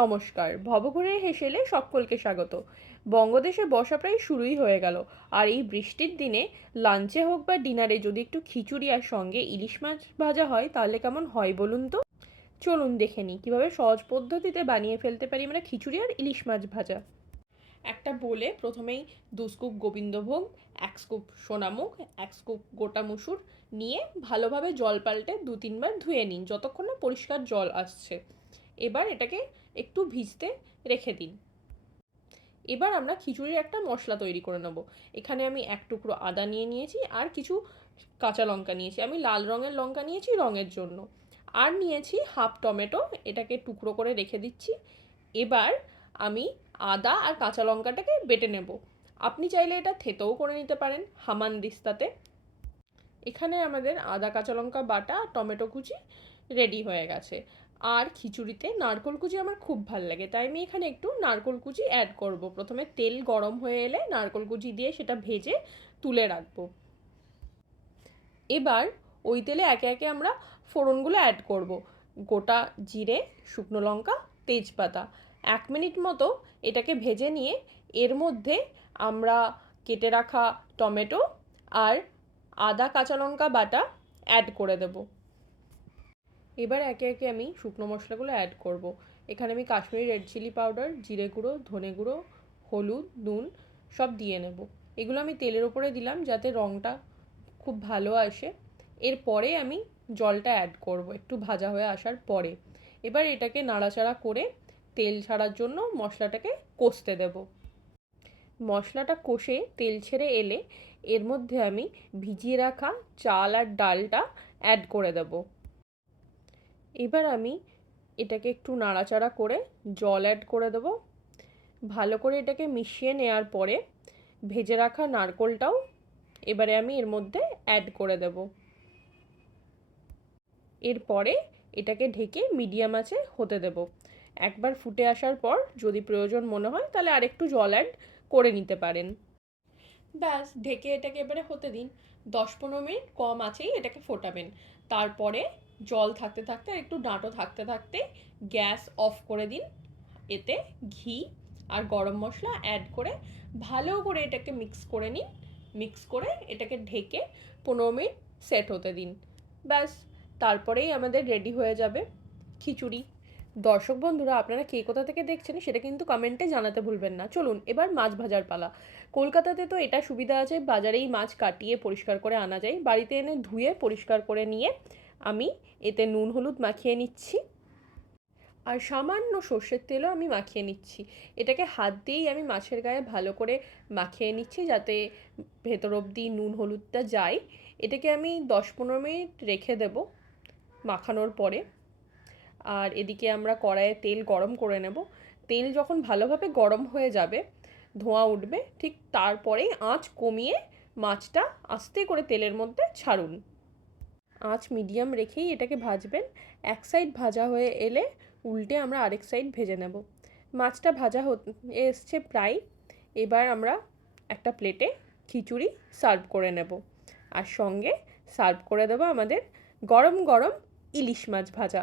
নমস্কার, ভবঘুরে হেসেলে সকলকে স্বাগত। বঙ্গদেশে বর্ষা প্রায় শুরুই হয়ে গেল। আর এই বৃষ্টির দিনে লাঞ্চে হোক বা ডিনারে যদি একটু খিচুড়ি আর সঙ্গে ইলিশ মাছ ভাজা হয় তাহলে কেমন হয় বলুন তো। চলুন দেখে নিই কীভাবে সহজ পদ্ধতিতে বানিয়ে ফেলতে পারি আমরা খিচুড়ি আর ইলিশ মাছ ভাজা। একটা বোলে প্রথমেই 2 স্কুপ গোবিন্দভোগ, 1 স্কুপ সোনামুগ, 1 স্কুপ গোটা মুসুর নিয়ে ভালোভাবে জল পাল্টে 2-3 বার ধুয়ে নিন যতক্ষণ না পরিষ্কার জল আসছে। এবার এটাকে একটু ভিজতে রেখে দিন। এবার আমরা খিচুড়ির একটা মশলা তৈরি করে নেব। এখানে আমি 1 টুকরো আদা নিয়ে নিয়েছি আর কিছু কাঁচা লঙ্কা নিয়েছি। আমি লাল রঙের লঙ্কা নিয়েছি রঙের জন্য। আর নিয়েছি হাফ টমেটো, এটাকে টুকরো করে রেখে দিচ্ছি। এবার আমি আদা আর কাঁচা লঙ্কাটাকে বেটে নেব। আপনি চাইলে এটা থেঁতেও করে নিতে পারেন হামানদিস্তাতে। এখানে আমাদের আদা কাঁচা লঙ্কা বাটা টমেটো কুচি রেডি হয়ে গেছে। আর খিচুড়িতে নারকোল কুচি আমার খুব ভালো লাগে, তাই আমি এখানে একটু নারকোল কুচি অ্যাড করব। প্রথমে তেল গরম হয়ে এলে নারকোল কুচি দিয়ে সেটা ভেজে তুলে রাখবো। এবার ওই তেলে একে একে আমরা ফোড়নগুলো অ্যাড করব। গোটা জিরে, শুকনো লঙ্কা, তেজপাতা। 1 মিনিট মতো এটাকে ভেজে নিয়ে এর মধ্যে আমরা কেটে রাখা টমেটো আর আদা কাঁচা লঙ্কা বাটা অ্যাড করে দেব। এবার একে একে আমি শুকনো মশলাগুলো অ্যাড করব। এখানে আমি কাশ্মীরি রেড চিলি পাউডার, জিরে গুঁড়ো, ধনে গুঁড়ো, হলুদ, নুন সব দিয়ে নেব। এগুলো আমি তেলের ওপরে দিলাম যাতে রঙটা খুব ভালো আসে। এরপরে আমি জলটা অ্যাড করব একটু ভাজা হয়ে আসার পরে। এবার এটাকে নাড়াচাড়া করে তেল ছাড়ার জন্য মশলাটাকে কষতে দেব। মশলাটা কষে তেল ছেড়ে এলে এর মধ্যে আমি ভিজিয়ে রাখা চাল আর ডালটা অ্যাড করে দেব। এবার আমি এটাকে একটু নাড়াচাড়া করে জল অ্যাড করে দেব। ভালো করে এটাকে মিশিয়ে নেওয়ার পরে ভেজে রাখা নারকোলটাও এবারে আমি এর মধ্যে অ্যাড করে দেব। এরপরে এটাকে ঢেকে মিডিয়াম আঁচে হতে দেব। একবার ফুটে আসার পর যদি প্রয়োজন মনে হয় তাহলে আরেকটু জল অ্যাড করে নিতে পারেন। ব্যাস, ঢেকে এটাকে এবারে হতে দিন। 10-15 মিনিট কম আঁচেই এটাকে ফোটাবেন। তারপরে জল থাকতে থাকতে আর একটু ডাঁটো থাকতে থাকতে গ্যাস অফ করে দিন। এতে ঘি আর গরম মশলা অ্যাড করে ভালো করে এটাকে মিক্স করে নিন। মিক্স করে এটাকে ঢেকে 15 মিনিট সেট হতে দিন। ব্যাস, তারপরেই আমাদের রেডি হয়ে যাবে খিচুড়ি। দর্শক বন্ধুরা, আপনারা কে কোথা থেকে দেখছেন সেটা কিন্তু কমেন্টে জানাতে ভুলবেন না। চলুন এবার মাছ ভাজার পালা। কলকাতাতে তো এটা সুবিধা আছে, বাজারেই মাছ কাটিয়ে পরিষ্কার করে আনা যায়। বাড়িতে এনে ধুয়ে পরিষ্কার করে নিয়ে আমি এতে নুন হলুদ মাখিয়ে নিচ্ছি আর সামান্য সর্ষের তেলও আমি মাখিয়ে নিচ্ছি। এটাকে হাত দিয়েই আমি মাছের গায়ে ভালো করে মাখিয়ে নিচ্ছি যাতে ভেতর অবধি নুন হলুদটা যায়। এটাকে আমি 10-15 মিনিট রেখে দেব মাখানোর পরে। আর এদিকে আমরা কড়াইয়ে তেল গরম করে নেব। তেল যখন ভালোভাবে গরম হয়ে যাবে, ধোঁয়া উঠবে, ঠিক তারপরেই আঁচ কমিয়ে মাছটা আস্তে করে তেলের মধ্যে ছাড়ুন। আঁচ মিডিয়াম রেখেই এটাকে ভাজবেন। এক সাইড ভাজা হয়ে এলে উল্টে আমরা আরেক সাইড ভেজে নেব। মাছটা ভাজা এসছে প্রায়। এবার আমরা একটা প্লেটে খিচুড়ি সার্ভ করে নেব আর সঙ্গে সার্ভ করে দেবো আমাদের গরম গরম ইলিশ মাছ ভাজা।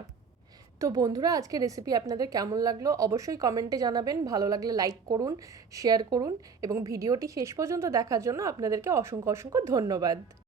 তো বন্ধুরা, আজকে রেসিপি আপনাদের কেমন লাগলো অবশ্যই কমেন্টে জানাবেন। ভালো লাগলে লাইক করুন, শেয়ার করুন এবং ভিডিওটি শেষ পর্যন্ত দেখার জন্য আপনাদেরকে অসংখ্য অসংখ্য ধন্যবাদ।